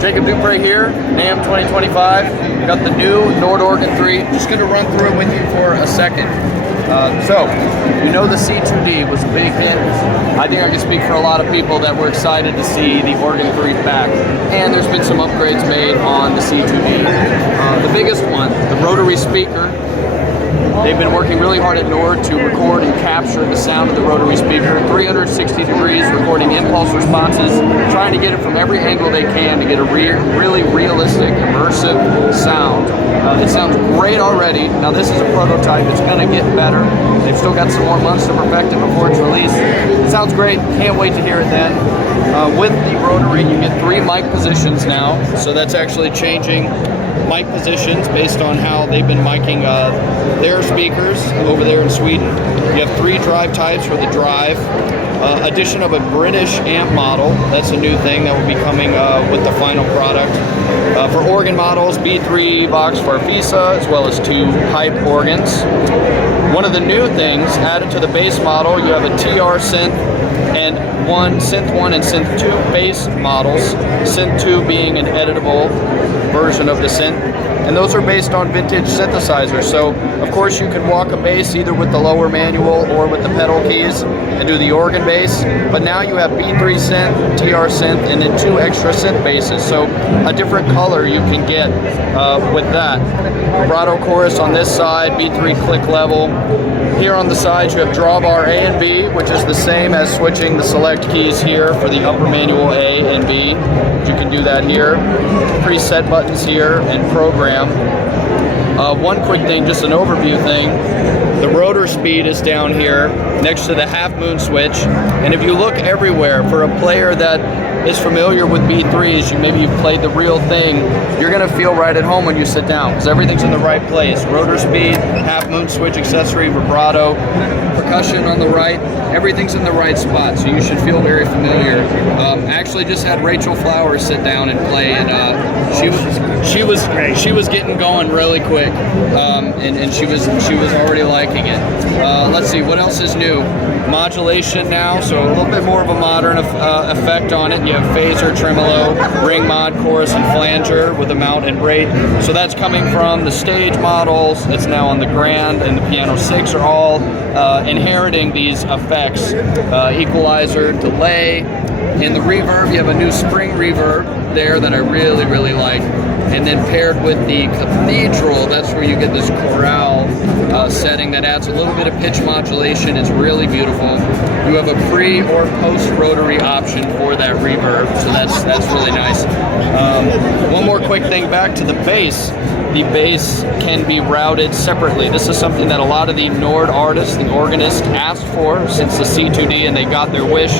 Jacob Dupre here, NAMM 2025. We got the new Nord Organ 3. Just going to run through it with you for a second. So, you know the C2D was a big hit. I think I can speak for a lot of people that were excited to see the Organ 3 back. And there's been some upgrades made on the C2D. The biggest one, the rotary speaker. They've been working really hard at Nord to record and capture the sound of the rotary speaker, 360 degrees, recording impulse responses, trying to get it from every angle they can to get a really realistic, immersive sound. It sounds great already. Now this is a prototype, it's going to get better. They've still got some more months to perfect it before it's released. It sounds great, can't wait to hear it then. With the rotary, you get 3 mic positions now, so that's actually changing mic positions based on how they've been miking their speakers over there in Sweden. You have 3 drive types for the drive. Addition of a British amp model, that's a new thing that will be coming with the final product. For organ models, B3 Vox Farfisa, as well as 2 pipe organs. One of the new things added to the base model, you have a TR synth and Synth 1 and Synth 2 bass models, Synth 2 being an editable version of the synth, and those are based on vintage synthesizers. So of course you can walk a bass either with the lower manual or with the pedal keys and do the organ bass, but now you have B3 synth, TR synth, and then 2 extra synth basses, so a different color you can get with that. Vibrato chorus on this side, B3 click level. Here on the sides you have drawbar A and B, which is the same as switching the select keys here for the upper manual A and B. You can do that here. Preset buttons here and program. One quick thing, just an overview thing. The rotor speed is down here next to the half moon switch, and if you look everywhere, for a player that is familiar with B3s, maybe you've played the real thing, you're going to feel right at home when you sit down because everything's in the right place. Rotor speed, half moon switch accessory, vibrato, percussion on the right, everything's in the right spot, so you should feel very familiar. I actually just had Rachel Flowers sit down and play, and she was getting going really quick, and she was already liking it. Let's see, what else is new? Modulation now, so a little bit more of a modern effect on it. You have phaser, tremolo, ring mod, chorus, and flanger with a mount and rate. So that's coming from the stage models. It's now on the Grand and the Piano 6 are all inheriting these effects. Equalizer, delay. In the reverb, you have a new spring reverb there that I really like. And then paired with the Cathedral, that's where you get this chorale setting that adds a little bit of pitch modulation. It's really beautiful. You have a pre or post rotary option for that reverb, so that's really nice. One more quick thing back to the bass. The bass can be routed separately. This is something that a lot of the Nord artists, the organists, asked for since the C2D, and they got their wish,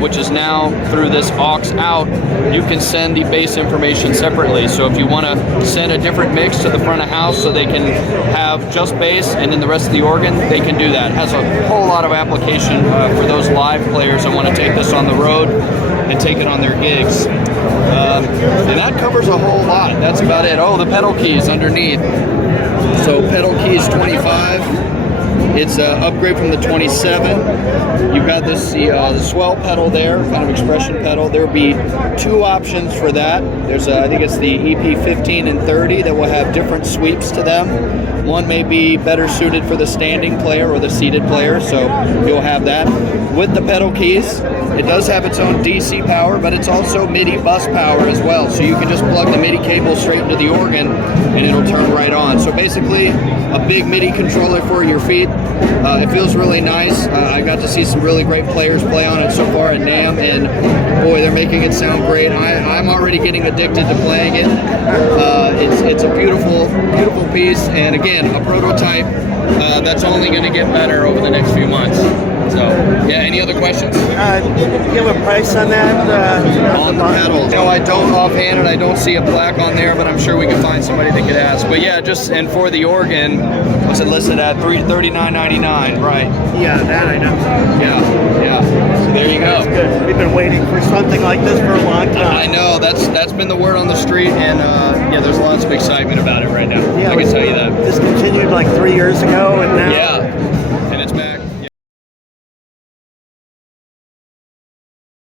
which is now through this aux out, you can send the bass information separately. So if you want to send a different mix to the front of house so they can have just bass and then the rest of the organ, they can do that. It has a whole lot of application for those live players that want to take this on the road and take it on their gigs. And that covers a whole lot. That's about it. Oh, the pedal keys underneath. So pedal keys 25. It's an upgrade from the 27. You've got this the swell pedal there, kind of expression pedal. There will be 2 options for that. There's I think it's the EP 15 and 30 that will have different sweeps to them. One may be better suited for the standing player or the seated player, so you'll have that. With the pedal keys, it does have its own DC power, but it's also MIDI bus power as well. So you can just plug the MIDI cable straight into the organ and it'll turn right on. So basically, a big MIDI controller for your feet. It feels really nice. I got to see some really great players play on it so far at NAMM, and boy, they're making it sound great. I'm already getting addicted to playing it. It's a beautiful piece, and again, a prototype that's only going to get better over the next few months. So, yeah, any other questions? Do you have a price on that? On the pedals. No, I don't offhand, and I don't see a plaque on there, but I'm sure we can find somebody that could ask. But yeah, and for the organ, what's it listed at? $39.99, right? Yeah, that I know. Yeah. So there you go. That's good. We've been waiting for something like this for a long time. I know, that's been the word on the street, and yeah, there's lots of excitement about it right now. Yeah, I can tell you that. This continued like 3 years ago, and now. Yeah.